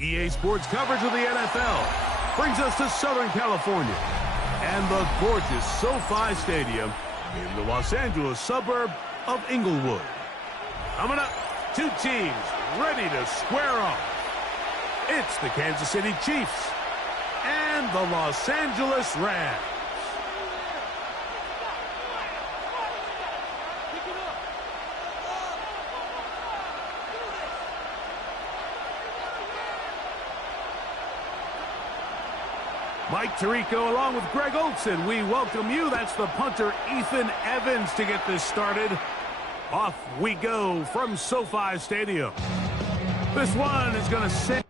EA Sports coverage of the NFL brings us to Southern California and the gorgeous SoFi Stadium in the Los Angeles suburb of Inglewood. Coming up, two teams ready to square off. It's the Kansas City Chiefs and the Los Angeles Rams. Mike Tirico along with Greg Olson. We welcome you. That's the punter, Ethan Evans, to get this started. Off we go from SoFi Stadium. This one is going to send.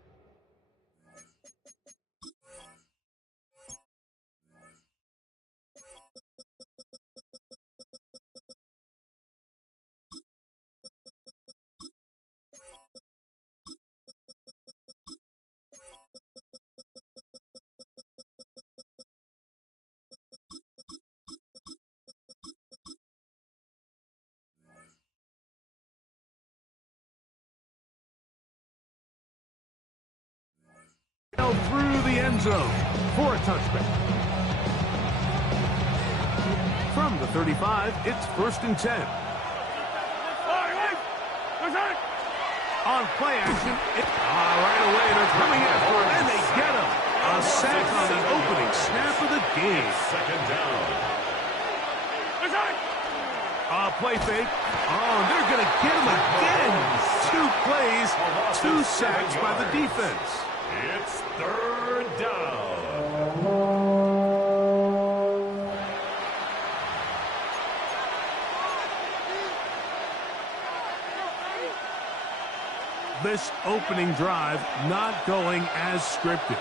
Through the end zone for a touchback. From the 35, it's 1st and 10. On play action, right away they're coming after him, and they get him. A sack on the opening snap of the game. 2nd down. Play fake. Oh, they're going to get him again. 2 plays, 2 sacks by the defense. It's 3rd down. This opening drive not going as scripted.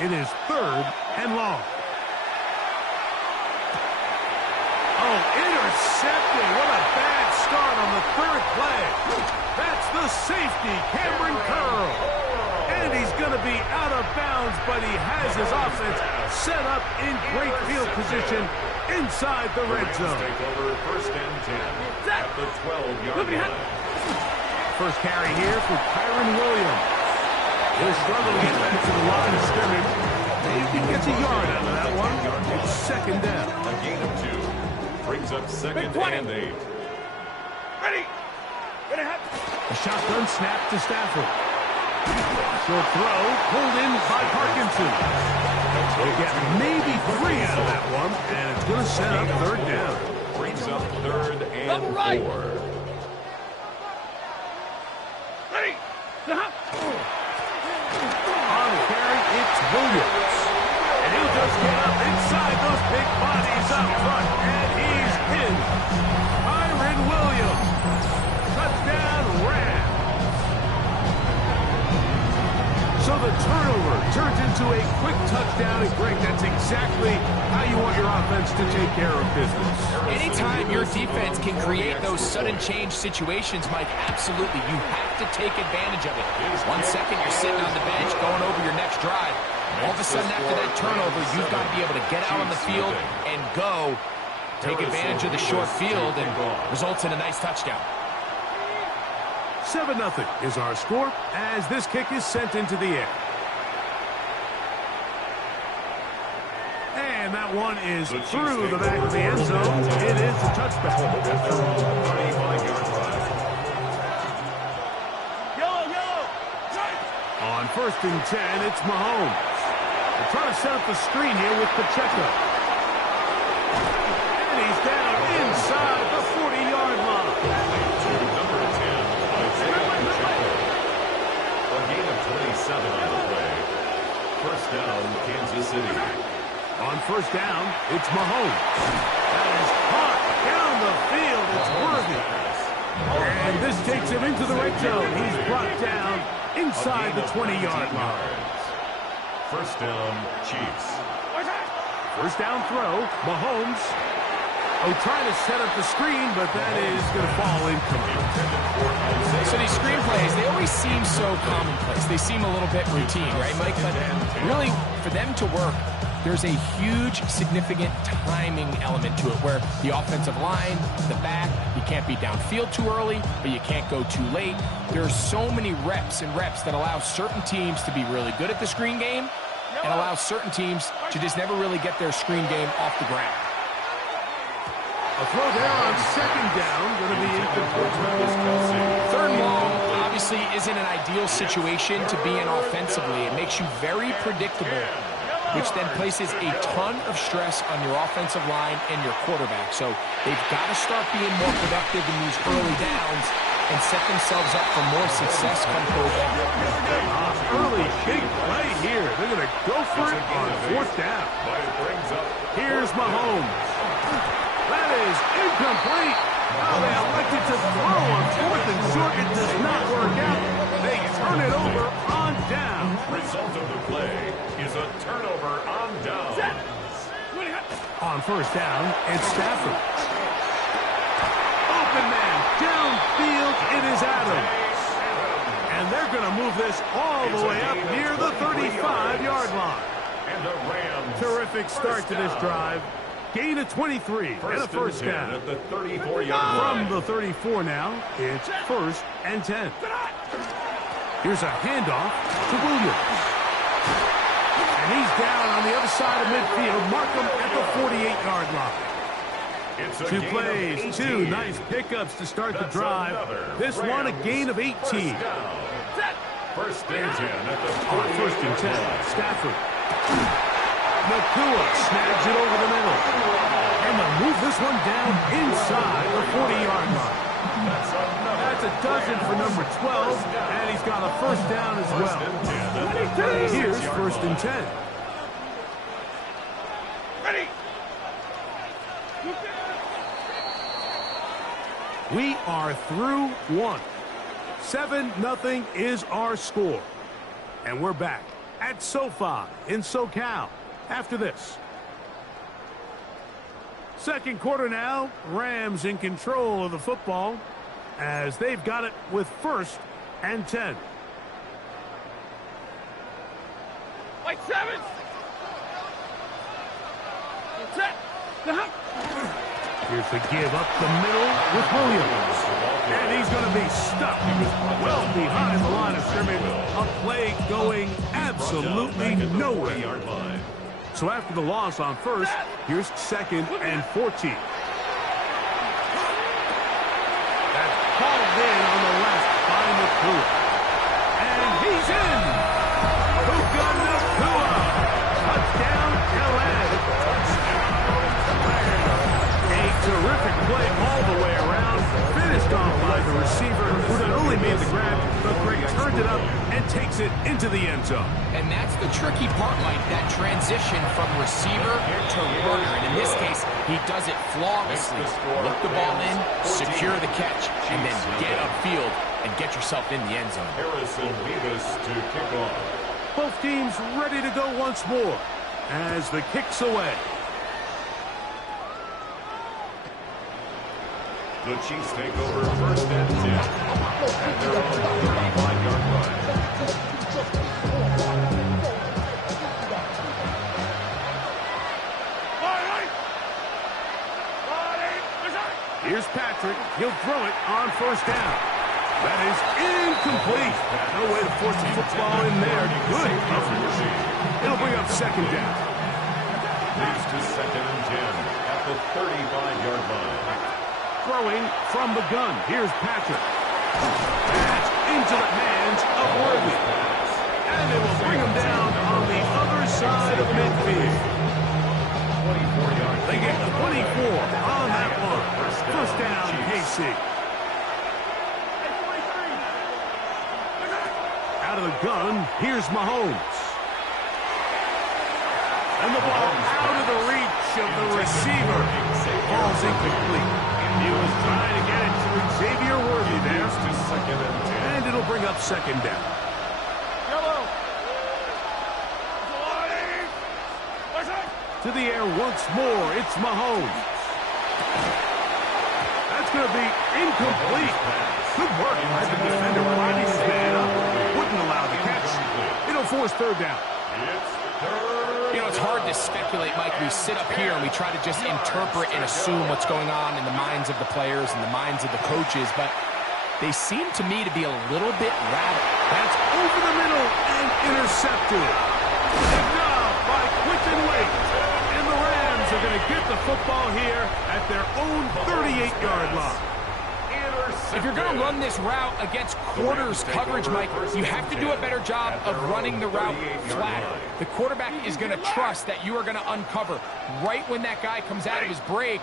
It is 3rd and long. Oh, intercepted. What a bad start on the 3rd play. That's the safety, Cameron Curl. And he's going to be out of bounds, but he has his offense set up in great field position inside the red zone. Take over 1st and 10 at the 12-yard line. First carry here for Kyren Williams. He'll struggle to get back to the line of scrimmage. Maybe he gets a yard out of that one. It's 2nd down. A gain of 2. Brings up 2nd and 8. Ready. A shotgun snap to Stafford. Short throw, pulled in by Parkinson. They'll get maybe 3 out of that one, and it's going to set up 3rd down. Brings up 3rd and 4. Ready. On the carry, it's Williams. And he'll just get up inside those big bodies up front, and he's in. Kyren Williams. Touchdown, Rams. So the turnover turns into a quick touchdown, and Greg, that's exactly how you want your offense to take care of business. Anytime your defense can create those sudden change situations, Mike, absolutely, you have to take advantage of it. 1 second, you're sitting on the bench, going over your next drive. All of a sudden, after that turnover, you've got to be able to get out on the field and go, take advantage of the short field, and results in a nice touchdown. 7-0 is our score as this kick is sent into the air. And that one is through the back of the end zone. It is a touchback. On 1st and 10, it's Mahomes. They're trying to set up the screen here with Pacheco. And he's down inside the 40-yard line. A gain of 27 on the play. 1st down, Kansas City. On 1st down, it's Mahomes. That is caught down the field. It's Worthy. And this takes him into the red zone. He's brought down inside the 20-yard line. 1st down, Chiefs. 1st down throw, Mahomes. Oh, trying to set up the screen, but that is going to fall incomplete. So these screen plays, they always seem so commonplace. They seem a little bit routine, right, Mike? But really, for them to work, there's a huge, significant timing element to it where the offensive line, the back, you can't be downfield too early, but you can't go too late. There are so many reps and reps that allow certain teams to be really good at the screen game and allow certain teams to just never really get their screen game off the ground. A throw there on second down, going to be incomplete. Third and long obviously isn't an ideal situation to be in offensively. It makes you very predictable, which then places a ton of stress on your offensive line and your quarterback. So they've got to start being more productive in these early downs and set themselves up for more success come third down. Early big play here. They're going to go for it on fourth down. Here's Mahomes. That is incomplete. Oh, they elected to throw on fourth and short. It does not work out. They turn it over on down. Result of the play is a turnover on down. On first down, it's Stafford. Open man, downfield, it is Adams. And they're going to move this all the way up near the 35-yard line. And the Rams. Terrific start to this drive. Gain of 23 and a first down. At the 34-yard line. From the 34 now, it's first and 10. Here's a handoff to Williams. And he's down on the other side of midfield. Mark him at the 48-yard line. Two plays, two nice pickups to start the drive. This one a gain of 18. First and 10 at the On first and 10, Stafford. Nakua snags it over the middle. And they'll move this one down inside the 40-yard line. That's a dozen for number 12, and he's got a first down as well. Here's first and 10. Ready. We are through one. 7-0 is our score. And we're back at SoFi in SoCal after this. Second quarter now, Rams in control of the football as they've got it with first and 10. White 7. Set. Here's the give up the middle with Williams. And he's going to be stuck well behind the line of scrimmage. A play going absolutely nowhere. So after the loss on first, here's second and 14. That's called in on the left by Nakua. And he's in. Puka Nakua. Touchdown, LA. A terrific play all the way around. Finished off by the receiver who not only made the grab, but Greg turned it up and takes it into the end zone. And that's the tricky part, Mike, that transition from receiver to runner. And in this case, he does it flawlessly. Look the ball in, secure the catch, and then get upfield and get yourself in the end zone. Harrison Vivas to kick off. Both teams ready to go once more as the kick's away. The Chiefs take over first and 10 at their own 35-yard line. Here's Patrick. He'll throw it on first down. That is incomplete. No way to force the football in there. Good coverage. It'll bring up second down. Leads to second and 10 at the 35-yard line. Throwing from the gun. Here's Patrick. That's into the hands of Worthy. And it will bring him down on the other side of midfield. 24-yard. They get 24 on that one. First down, KC. Out of the gun, here's Mahomes. And the ball out of the reach of the receiver. Ball's incomplete. He was trying to get it to Xavier Worthy there. And it'll bring up second down. To the air once more, it's Mahomes. That's going to be incomplete. Good work by the defender. Riding his man up. Wouldn't allow the catch. It'll force third down. You know, it's hard to to speculate, Mike. We sit up here and we try to just interpret and assume what's going on in the minds of the players and the minds of the coaches, but they seem to me to be a little bit rattled. That's over the middle and intercepted. Enough by Quinton Wake. And the Rams are going to get the football here at their own 38-yard line. If you're going to run this route against quarters coverage, Mike, you have to do a better job of running the route flat. The quarterback is going to trust that you are going to uncover right when that guy comes out of his break,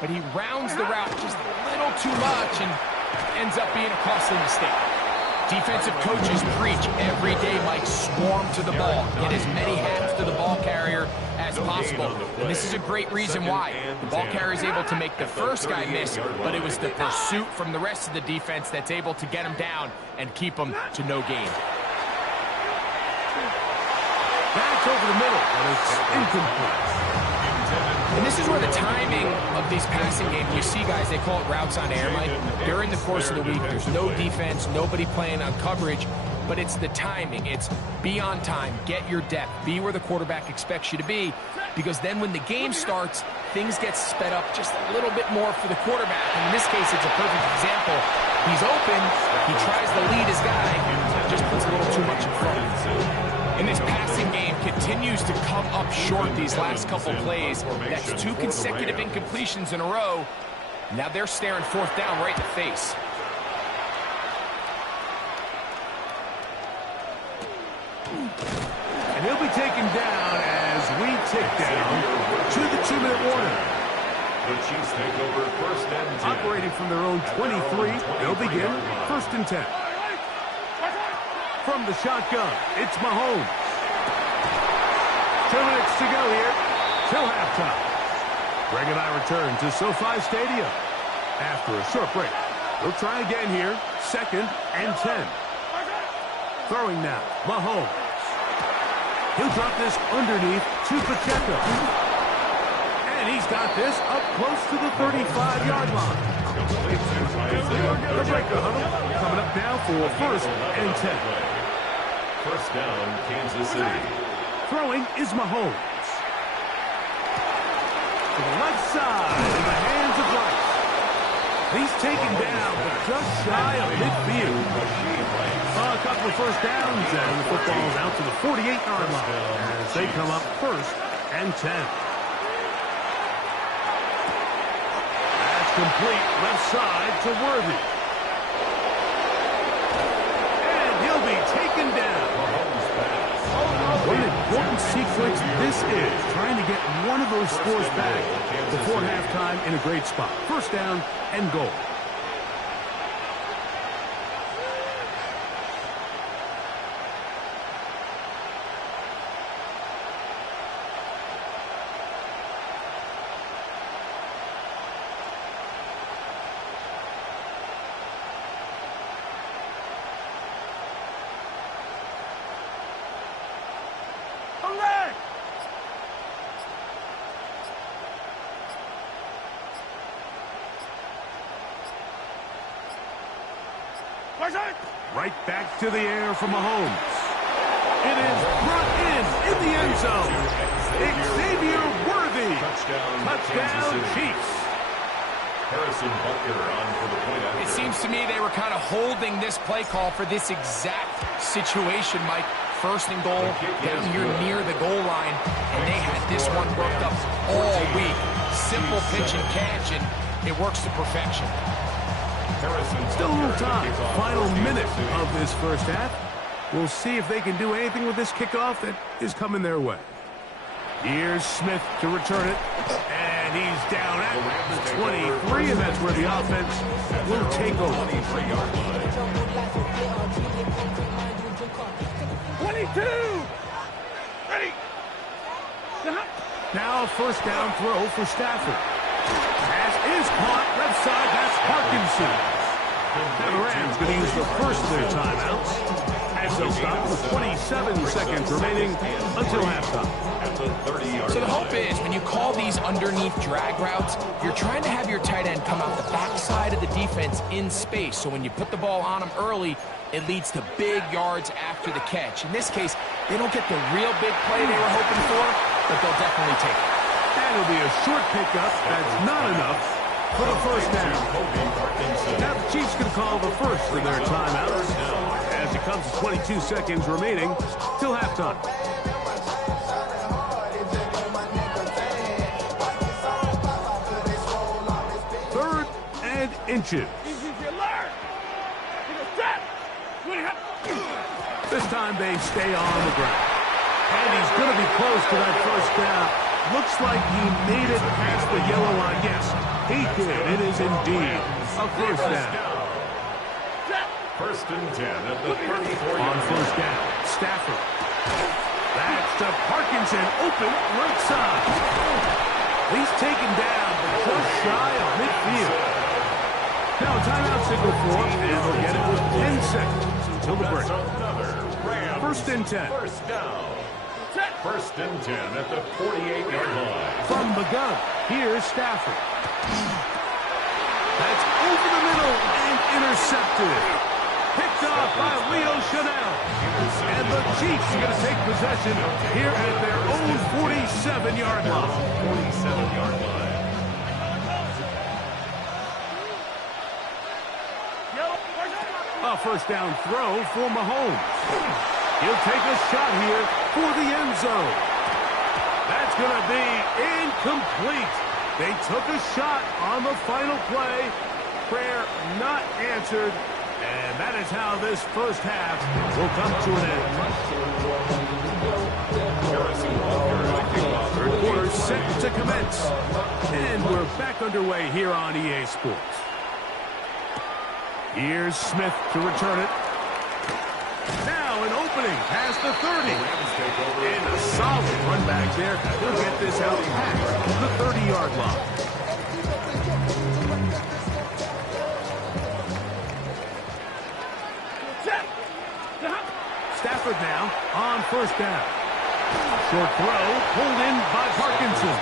but he rounds the route just a little too much and ends up being a costly mistake. Defensive coaches preach every day, Mike, swarm to the ball. Get as many hands to the ball carrier as possible. And this is a great reason why. The ball carrier is able to make the first guy miss, but it was the pursuit from the rest of the defense that's able to get him down and keep him to no gain. That's over the middle, but it's incomplete. And this is where the timing of these passing games, you see guys, they call it routes on air, Mike. During the course of the week, there's no defense, nobody playing on coverage, but it's the timing. It's be on time, get your depth, be where the quarterback expects you to be, because then when the game starts, things get sped up just a little bit more for the quarterback. And in this case, it's a perfect example. He's open, he tries to lead his guy, just puts a little too much in front. And this passing game continues to come up short these last couple plays. That's 2 consecutive incompletions in a row. Now they're staring fourth down right in the face. And he'll be taken down as we tick down to the 2-minute warning. The Chiefs take over first and 10. Operating from their own 23, they'll begin first and 10. From the shotgun, it's Mahomes. 2 minutes to go here till halftime. Greg and I return to SoFi Stadium after a short break. We'll try again here, second and 10. Throwing now, Mahomes. He'll drop this underneath to Pacheco. And he's got this up close to the 35-yard line. The breaker huddle coming up now for first and 10. First down, Kansas City. Throwing is Mahomes. To the left side in the hands of Rice. He's taken down, but just shy of midfield. A couple of first downs, and the football is out to the 48-yard line as they come up first and 10. That's complete left side to Worthy. And he'll be taken down. What an important sequence this is, trying to get one of those scores back before halftime in a great spot. First down and goal. Right back to the air from Mahomes. It is brought in the end zone. Xavier Worthy. Touchdown Chiefs. Harrison Butker on for the point after. It seems to me they were kind of holding this play call for this exact situation, Mike. First and goal, down here near the goal line, and they had this one worked up all week. Simple pitch and catch, and it works to perfection. Still a little time. Final minute of this first half. We'll see if they can do anything with this kickoff that is coming their way. Here's Smith to return it. And he's down at the 23, and that's where the offense will take over. 22! Ready! Now first down throw for Stafford. Pass is caught left side. That's Parkinson. Now the Rams going to use the first of their timeouts as they'll stop with 27 seconds remaining until halftime. So the hope is when you call these underneath drag routes, you're trying to have your tight end come out the backside of the defense in space. So when you put the ball on him early, it leads to big yards after the catch. In this case, they don't get the real big play they were hoping for. but they'll definitely take it. And it'll be a short pickup. That's not enough for the first down. Now the Chiefs going to call the first of their timeouts as it comes to 22 seconds remaining till halftime. Third and inches. This time they stay on the ground. And he's going to be close to that first down. Looks like he made it past the yellow line. Yes, he did. It is indeed a first down. First and 10 at the 34-yard line. On first down, Stafford. That's to Parkinson, open right side. He's taken down, but just shy of midfield. Now a timeout signal for him, and they'll get it with 10 seconds until the break. First and 10. First down. First and 10 at the 48-yard line. From the gun, here's Stafford. That's over the middle and intercepted. Picked off by Leo Chanel. And the Chiefs are going to take possession here at their own 47-yard line. 47-yard line. A first down throw for Mahomes. He'll take a shot here for the end zone. That's going to be incomplete. They took a shot on the final play. Prayer not answered. And that is how this first half will come to an end. Third quarter set to commence. And we're back underway here on EA Sports. Here's Smith to return it. Now an opening past the 30. And a solid run back there. He'll get this out past the 30-yard line. Stafford now on first down. Short throw pulled in by Parkinson.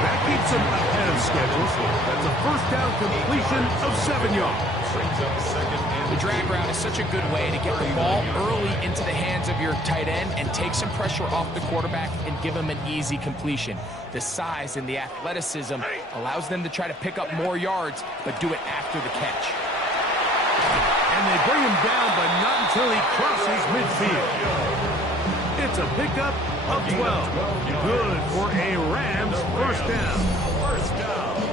That keeps him ahead of schedule. That's a first down completion of 7 yards. The drag route is such a good way to get the ball early into the hands of your tight end and take some pressure off the quarterback and give him an easy completion. The size and the athleticism allows them to try to pick up more yards, but do it after the catch. And they bring him down, but not until he crosses midfield. It's a pickup of 12. Good for a Rams first down.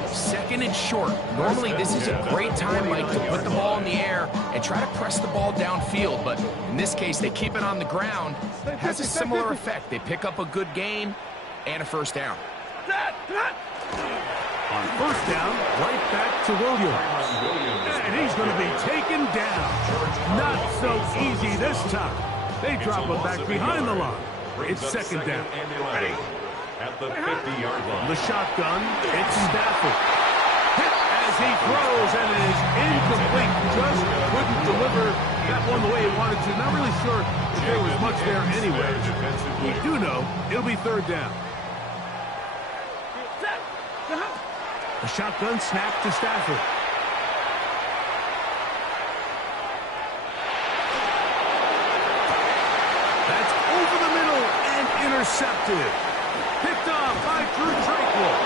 Second and short. Normally this is a great time, Mike, to put the ball in the air and try to press the ball downfield. But in this case, they keep it on the ground. It has a similar effect. They pick up a good gain and a first down. On first down, right back to Williams. And he's going to be taken down. Not so easy this time. They drop him back behind the line. It's second down. At the 50-yard line. The shotgun, it's Stafford. Hit as he throws, and it is incomplete. Just couldn't deliver that one the way he wanted to. Not really sure if there was much there anyway. We do know it'll be third down. A shotgun snap to Stafford. That's over the middle and intercepted. Picked off by Drew Tranquill.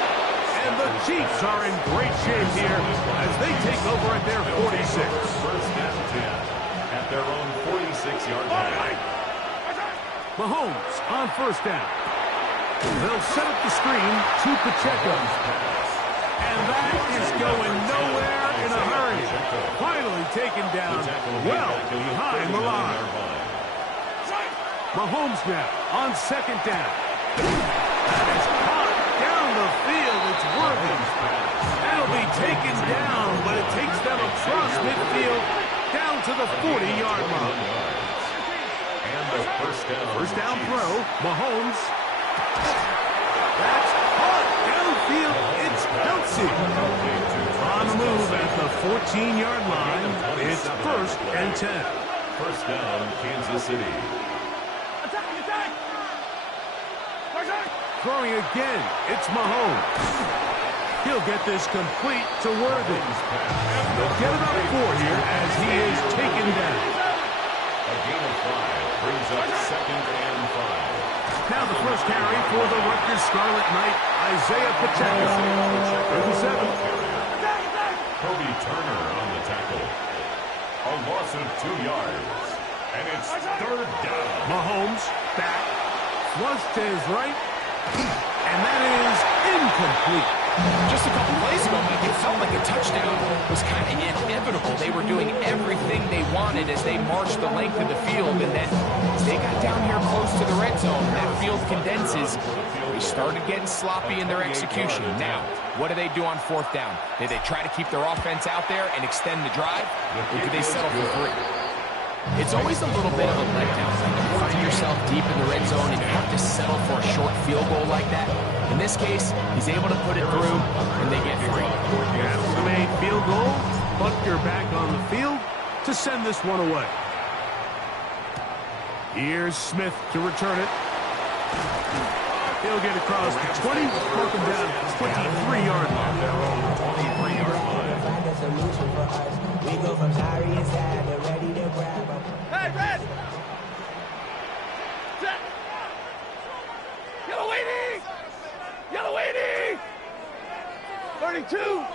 And the Chiefs are in great shape here as they take over at their 46. First and 10 at their own 46-yard line. Mahomes on first down. They'll set up the screen to Pacheco. And that is going nowhere in a hurry. Finally taken down well behind the line. Mahomes now on second down. That is caught down the field. It's Worthy. That'll be taken down, but it takes them across midfield down to the 40-yard line. And the First down throw. Mahomes. That's caught downfield. It's Kelsey. On the move at the 14-yard line. It's first and 10. First down, Kansas City. Throwing again, it's Mahomes. He'll get this complete to Worthy. They'll get about 4 here as he is taken down. A gain of 5 brings up 2nd and 5. Now the first carry for the Rutgers Scarlet Knight, Isaiah Pacheco. 37. Kobe Turner on the tackle. A loss of 2 yards. And it's 3rd down. Mahomes back, flush to his right, and that is incomplete. Just a couple plays ago, Mike, it felt like a touchdown was kind of inevitable. They were doing everything they wanted as they marched the length of the field, and then as they got down here close to the red zone, that field condenses. They started getting sloppy in their execution. Now, what do they do on 4th down? Do they try to keep their offense out there and extend the drive, or do they settle for 3? It's always a little bit of a letdown when you find yourself deep in the red zone and you have to settle for a short field goal like that. In this case, he's able to put it through, and they get 3. After the main field goal, Butker back on the field to send this one away. Here's Smith to return it. He'll get across the 20, mark him down at the 23-yard line. We go from sorry and sad to ready to grab up. Hey, red! Set! Yellow 80! Yellow 80! 32!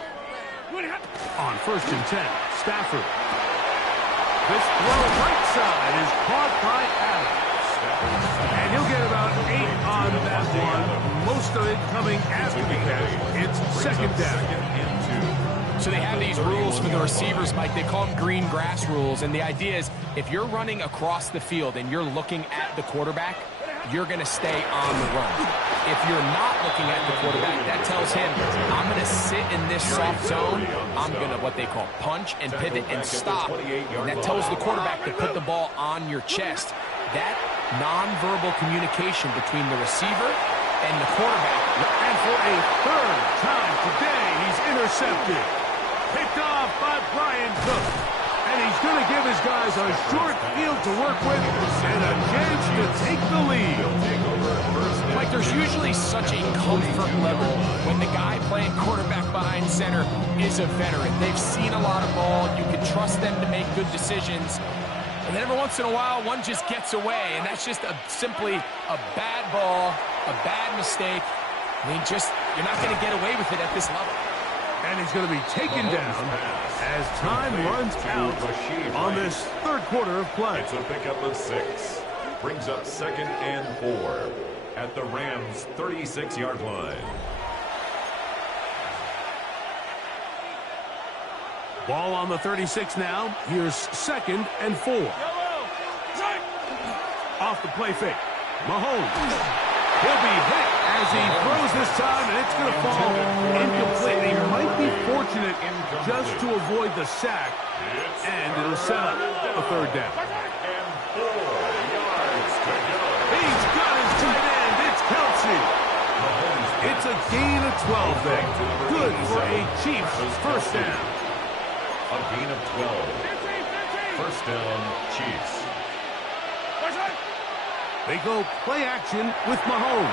On 1st and 10, Stafford. This throw right side is caught by Adams. And he'll get about 8 on that one. Most of it coming after the catch. It's 2nd down. So they have these rules for the receivers, Mike. They call them green grass rules. And the idea is if you're running across the field and you're looking at the quarterback, you're going to stay on the run. If you're not looking at the quarterback, that tells him, I'm going to sit in this soft zone. I'm going to, what they call, punch and pivot and stop. And that tells the quarterback to put the ball on your chest. That nonverbal communication between the receiver and the quarterback. And for a 3rd time today, he's intercepted. Picked off by Brian Cook. And he's going to give his guys a short field to work with and a chance to take the lead. Like, there's usually such a comfort level when the guy playing quarterback behind center is a veteran. They've seen a lot of ball. You can trust them to make good decisions. And then every once in a while, one just gets away, and that's just simply a bad ball, a bad mistake. I mean, you're not going to get away with it at this level. And he's going to be taken down as time runs out on this 3rd quarter of play. It's a pickup of 6. Brings up 2nd and 4 at the Rams' 36-yard line. Ball on the 36 now. Here's 2nd and 4. Off the play fake. Mahomes. He'll be hit as he throws this time, and it's going to fall incomplete. He might be fortunate just to avoid the sack, and it'll set up a 3rd down. And 4 yards to go. He's got his tight end. It's Kelsey. It's a gain of 12 there. Good for a Chiefs 1st down. A gain of 12. 1st down, Chiefs. They go play action with Mahomes.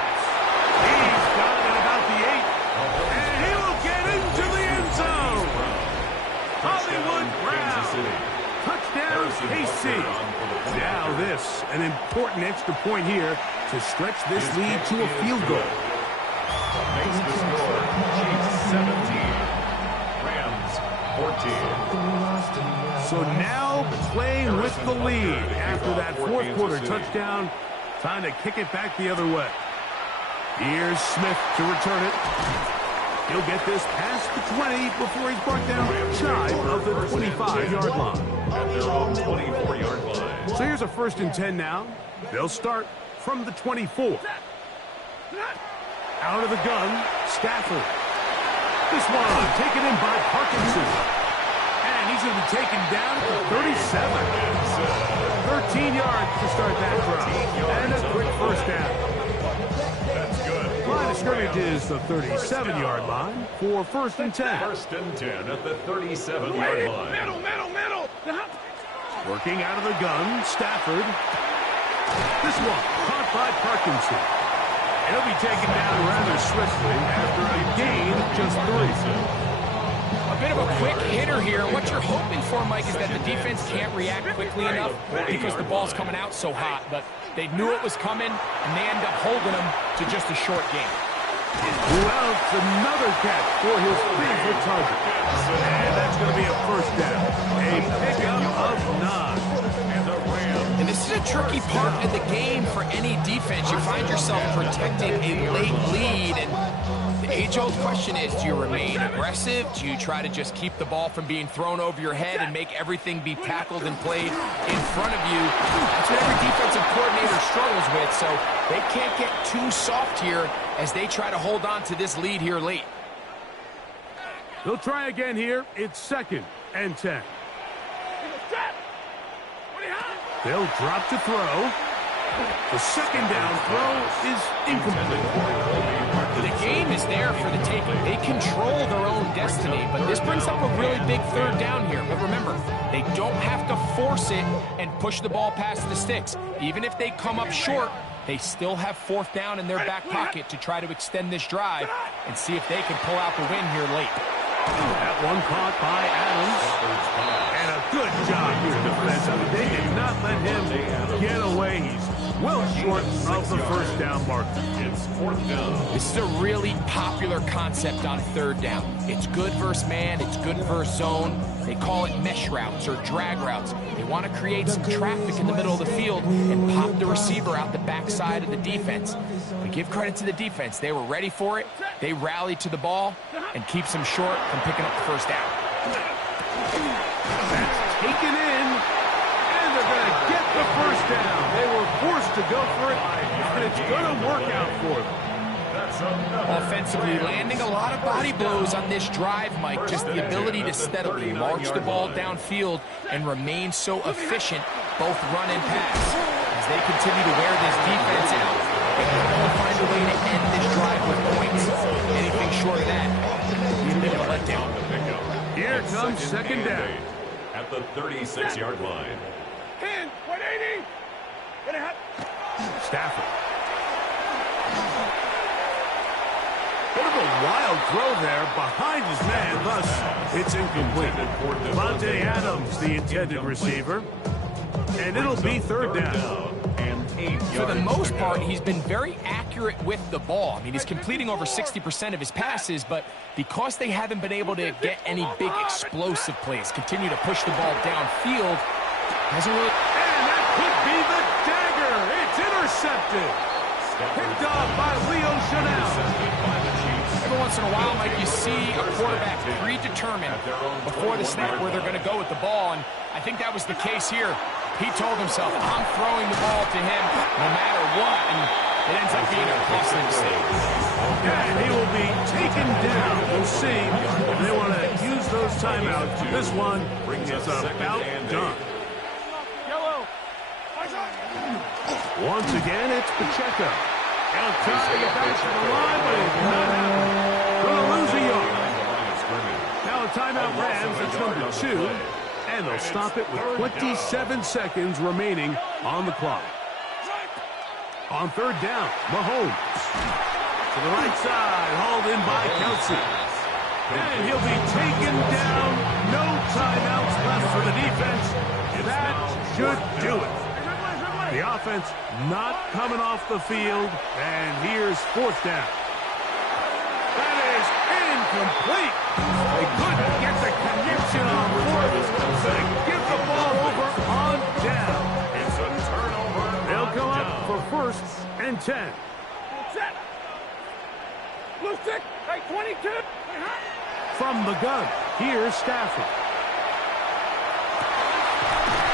He's got it about the 8. And he will get into the end zone. Hollywood Brown. Touchdown, KC. Now this, an important extra point here to stretch this lead to a field goal. Makes the score Chiefs 17, Rams 14. So now playing with the lead after that 4th quarter touchdown. Time to kick it back the other way. Here's Smith to return it. He'll get this past the 20 before he's brought down shy of the 25-yard line. At their own 24-yard line. So here's a 1st and 10 now. They'll start from the 24. Out of the gun, Stafford. This one taken in by Parkinson. And he's going to be taken down at the 37. 13 yards to start that drive. And a quick 1st down. That's good. Line of scrimmage is the 37-yard line for 1st and 10. 1st and 10 at the 37-yard line. Middle! Working out of the gun, Stafford. This one caught by Parkinson. He'll be taken down rather swiftly after a gain of just 3. A bit of a quick hitter here. What you're hoping for, Mike, is that the defense can't react quickly enough because the ball's coming out so hot. But they knew it was coming, and they end up holding them to just a short game. Well, it's another catch for his favorite target. And that's going to be a first down. A pickup of 9. And this is a tricky part of the game for any defense. You find yourself protecting a late lead, and the age-old question is, do you remain aggressive? Do you try to just keep the ball from being thrown over your head and make everything be tackled and played in front of you? That's what every defensive coordinator struggles with, so they can't get too soft here as they try to hold on to this lead here late. They'll try again here. It's 2nd and 10. They'll drop to throw. The second down throw is incomplete. The game is there for the taking. They control their own destiny, but this brings up a really big third down here. But remember, they don't have to force it and push the ball past the sticks. Even if they come up short, they still have 4th down in their back pocket to try to extend this drive and see if they can pull out the win here late. That one caught by Adams. And a good job here defensively. They did not let him get away. He's well short of the first down mark. It's 4th down. This is a really popular concept on 3rd down. It's good versus man, it's good versus zone. They call it mesh routes or drag routes. They want to create some traffic in the middle of the field and pop the receiver out the backside of the defense. We give credit to the defense. They were ready for it. They rallied to the ball and keeps them short from picking up the first down. That's taken in, and they're going to get the first down. They were forced to go for it, and it's going to work out for them. Offensively, landing a lot of body blows on this drive, Mike. Just the ability to steadily march the ball downfield and remain so efficient, both run and pass. As they continue to wear this defense out, they have to find a way to end this drive with points. Anything short of that, you're going to let down. Here comes 2nd down. At the 36-yard line. Hand, 180. Stafford. Bit of a wild throw there behind his man, thus it's incomplete. Devontae Adams, the intended receiver, and it'll be 3rd down. For the most part, he's been very accurate with the ball. I mean, he's completing over 60% of his passes, but because they haven't been able to get any big explosive plays, continue to push the ball downfield, hasn't really... And that could be the dagger. It's intercepted. Picked off by Leo Chanel. Every once in a while, Mike, you see a quarterback predetermined before the snap where they're going to go with the ball, and I think that was the case here. He told himself, I'm throwing the ball to him no matter what, and it ends up being a costly mistake. And he will be taken down. We'll see if they want to use those timeouts. This one is about done. Once again, it's Pacheco. He'll try to get back to the line, but he's not happening. Going to lose a yard. Now a timeout Rams, it's number 2. And they'll stop it with 27 seconds remaining on the clock. On 3rd down, Mahomes. To the right side, hauled in by Kelsey. And he'll be taken down. No timeouts left for the defense. That should do it. The offense not coming off the field. And here's 4th down. That is incomplete. They couldn't get the connection on 4th. They give the ball over on down. It's a turnover. They'll go up for 1st and 10. Set. Blue stick. Hey, 22. From the gun, here's Stafford.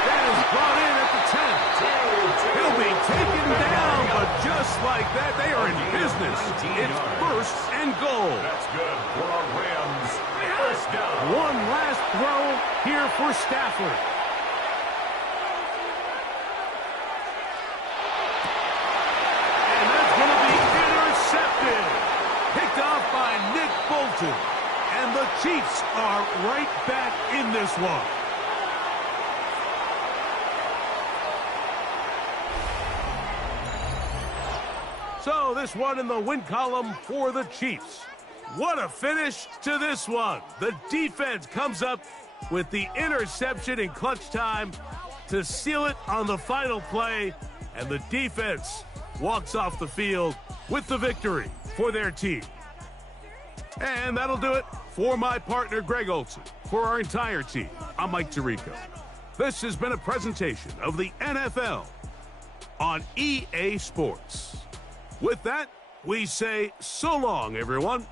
That is brought in at the 10. He'll be taken down, but just like that, they are in business. It's 1st and goal. That's good for our Rams. First down. One last throw here for Stafford. And that's going to be intercepted. Picked off by Nick Bolton. And the Chiefs are right back in this one. So this one in the win column for the Chiefs. What a finish to this one. The defense comes up with the interception in clutch time to seal it on the final play, and the defense walks off the field with the victory for their team. And that'll do it for my partner, Greg Olson. For our entire team, I'm Mike Tirico. This has been a presentation of the NFL on EA Sports. With that, we say so long, everyone.